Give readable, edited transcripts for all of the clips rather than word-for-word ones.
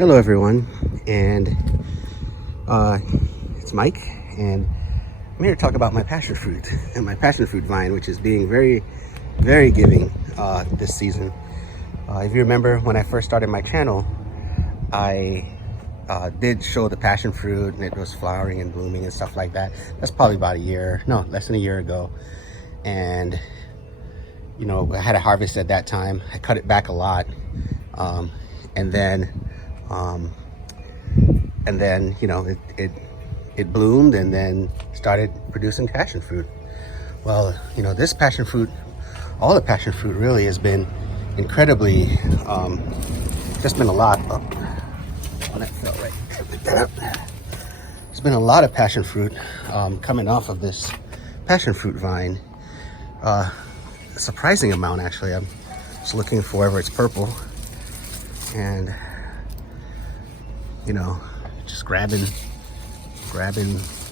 Hello everyone, and it's Mike, and I'm here to talk about my passion fruit and my passion fruit vine, which is being very, very giving this season. If you remember, when I first started my channel, I did show the passion fruit and it was flowering and blooming and stuff like that. That's probably about less than a year ago. And you know, I had a harvest at that time. I cut it back a lot, and then you know, it bloomed and then started producing passion fruit. Well, you know, this passion fruit, all the passion fruit really has been incredibly, just been a lot of, that fell right there. There's been a lot of passion fruit coming off of this passion fruit vine. A surprising amount, actually. I'm just looking for wherever it's purple, and you know, just grabbing,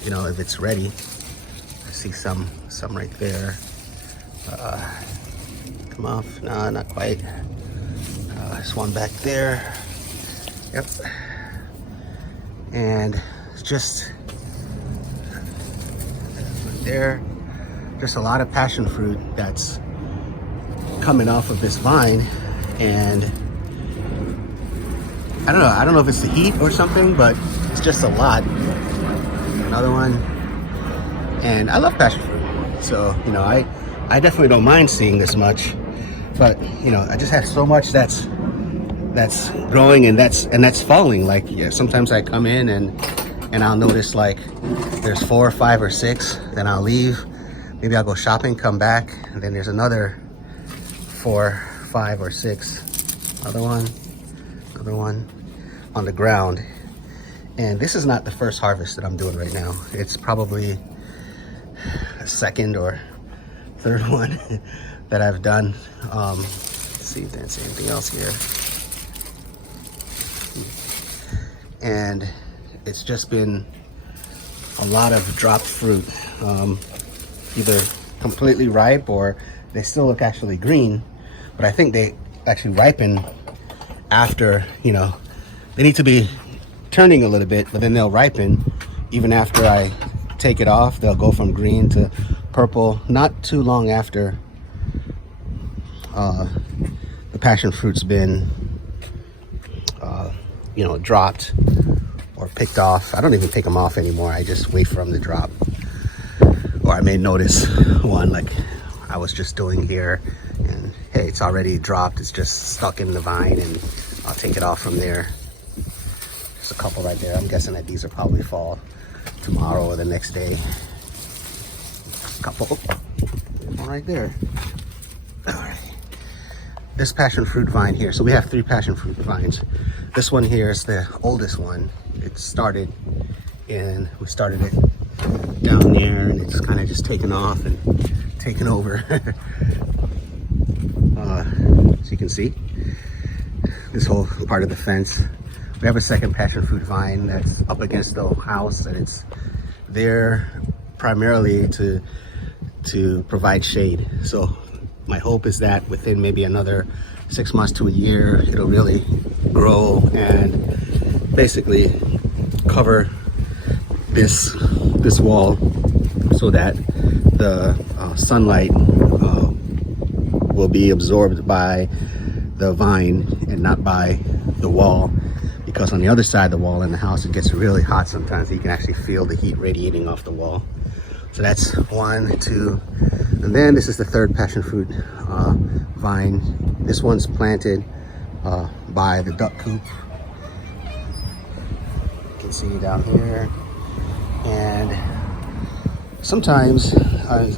you know, if it's ready. I see some right there. Come off, no, not quite. There's one back there. Yep. And it's just right there, just a lot of passion fruit that's coming off of this vine. And I don't know if it's the heat or something, but it's just a lot. Another one. And I love passion fruit, so you know, I definitely don't mind seeing this much. But you know, I just have so much that's growing and that's falling. Like, yeah, sometimes I come in and I'll notice like there's 4 or 5 or 6, then I'll leave. Maybe I'll go shopping, come back, and then there's another 4, 5 or 6. Another one on the ground. And this is not the first harvest that I'm doing right now. It's probably a second or third one that I've done. Let's see if there's anything else here. And it's just been a lot of dropped fruit, either completely ripe or they still look actually green, but I think they actually ripen after, you know, they need to be turning a little bit, but then they'll ripen even after I take it off. They'll go from green to purple not too long after the passion fruit's been you know, dropped or picked off. I don't even pick them off anymore. I just wait for them to drop. Or I may notice one like I was just doing here, and hey, it's already dropped, it's just stuck in the vine, and I'll take it off from there. Just a couple right there. I'm guessing that these will probably fall tomorrow or the next day. Couple. One right there. All right. This passion fruit vine here. So we have 3 passion fruit vines. This one here is the oldest one. We started it down there, and it's kind of just taken off and taken over. As you can see, this whole part of the fence. We have a second passion fruit vine that's up against the house, and it's there primarily to provide shade. So my hope is that within maybe another 6 months to a year, it'll really grow and basically cover this wall so that the sunlight will be absorbed by the vine and not by the wall, because on the other side of the wall in the house, it gets really hot sometimes. You can actually feel the heat radiating off the wall. So that's 1, 2, and then this is the 3rd passion fruit vine. This one's planted by the duck coop. You can see down here. And sometimes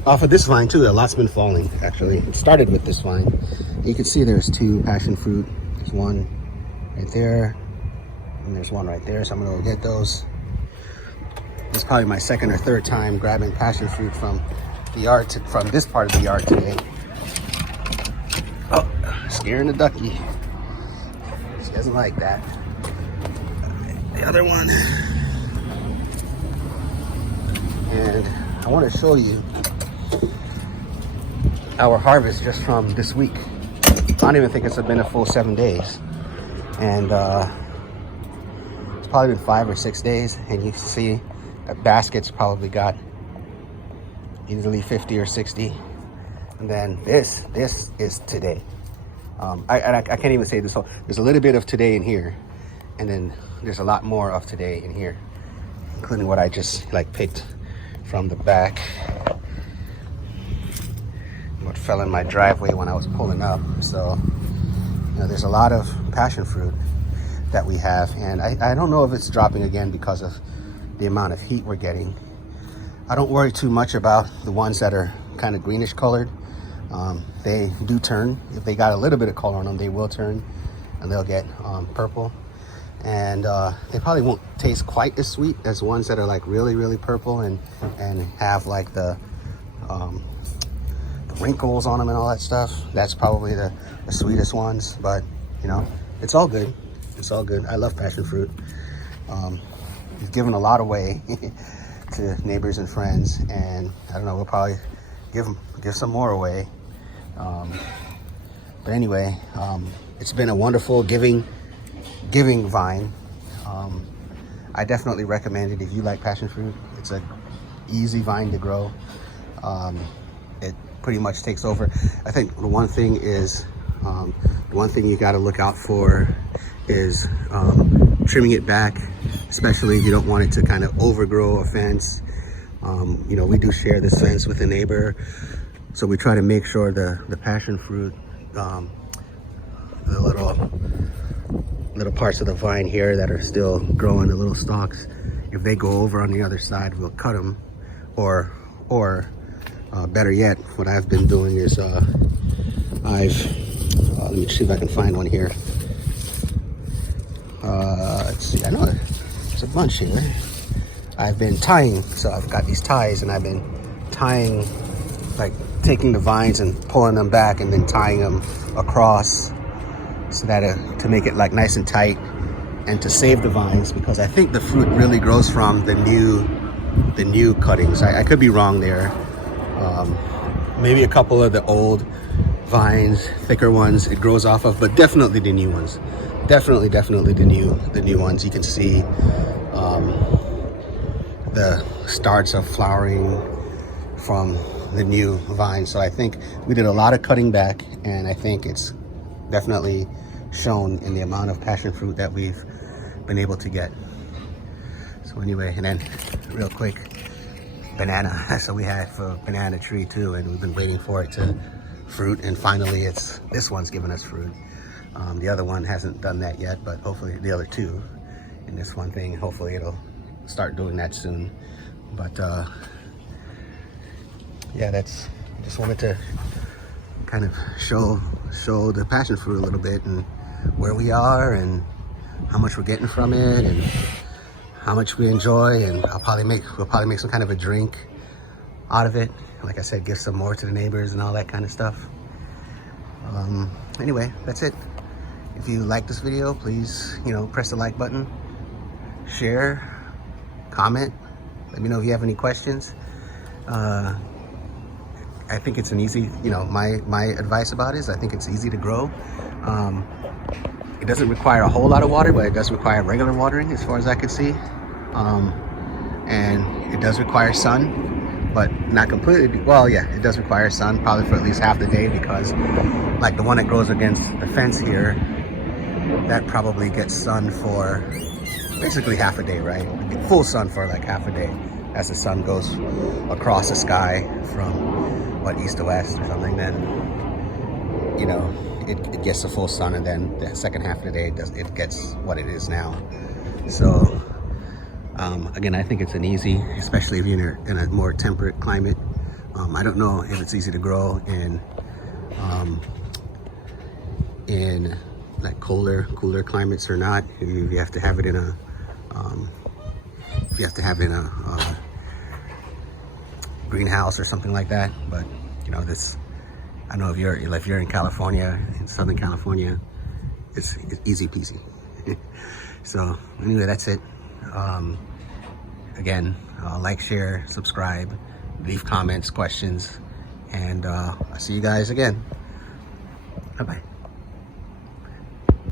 off of this vine too, a lot's been falling. Actually, it started with this vine. You can see there's 2 passion fruit. There's one right there, and there's one right there. So I'm gonna go get those. This is probably my 2nd or 3rd time grabbing passion fruit from the yard, from this part of the yard today. Oh, scaring the ducky. She doesn't like that. The other one. And I want to show you our harvest just from this week. I don't even think it's been a full 7 days. And probably been 5 or 6 days, and you see that basket's probably got easily 50 or 60. And then this is today. I can't even say this whole, there's a little bit of today in here, and then there's a lot more of today in here, including what I just like picked from the back, what fell in my driveway when I was pulling up. So, you know, there's a lot of passion fruit that we have, and I don't know if it's dropping again because of the amount of heat we're getting. I don't worry too much about the ones that are kind of greenish colored. They do turn. If they got a little bit of color on them, they will turn and they'll get purple. And they probably won't taste quite as sweet as ones that are like really purple and have like the wrinkles on them and all that stuff. That's probably the sweetest ones, but you know, it's all good. It's all good. I love passion fruit. We've given a lot away to neighbors and friends, and I don't know, we'll probably give some more away. But anyway, it's been a wonderful giving vine. I definitely recommend it if you like passion fruit. It's a easy vine to grow. It pretty much takes over. I think the one thing is, the one thing you got to look out for is trimming it back, especially if you don't want it to kind of overgrow a fence. You know, we do share this fence with a neighbor, so we try to make sure the passion fruit, the little parts of the vine here that are still growing, the little stalks, if they go over on the other side, we'll cut them, or better yet, what I've been doing is let me see if I can find one here. Let's see, I know there's a bunch here. I've been tying, so I've got these ties, and I've been tying, like taking the vines and pulling them back and then tying them across, so that to make it like nice and tight and to save the vines, because I think the fruit really grows from the new cuttings. I could be wrong there. Maybe a couple of the old vines, thicker ones, it grows off of, but definitely the new ones. Definitely the new ones. You can see the starts of flowering from the new vine. So I think we did a lot of cutting back, and I think it's definitely shown in the amount of passion fruit that we've been able to get. So anyway, and then real quick, banana. That's what we had for banana tree too, and we've been waiting for it to fruit, and finally this one's given us fruit. The other one hasn't done that yet, but hopefully the other two, and this one thing, hopefully it'll start doing that soon. But yeah, just wanted to kind of show the passion fruit a little bit, and where we are, and how much we're getting from it, and how much we enjoy. And we'll probably make some kind of a drink out of it. Like I said, give some more to the neighbors and all that kind of stuff. Anyway, that's it. If you like this video, please, you know, press the like button, share, comment, let me know if you have any questions. I think it's an easy, you know, my advice about it is I think it's easy to grow. It doesn't require a whole lot of water, but it does require regular watering as far as I can see. And it does require sun, but not completely. Well, yeah, it does require sun, probably for at least half the day, because like the one that grows against the fence here, that probably gets sun for basically half a day, right? Full sun for like half a day as the sun goes across the sky from what, east to west or something. Then, you know, it gets the full sun, and then the second half of the day it gets what it is now. So again, I think it's an easy, especially if you're in a more temperate climate. I don't know if it's easy to grow in like cooler climates or not. You have to have it in a greenhouse or something like that. But you know, this, I know if you're in California, in Southern California, it's easy peasy. So anyway, that's it. Again, like, share, subscribe, leave comments, questions, and I'll see you guys again. Bye-bye.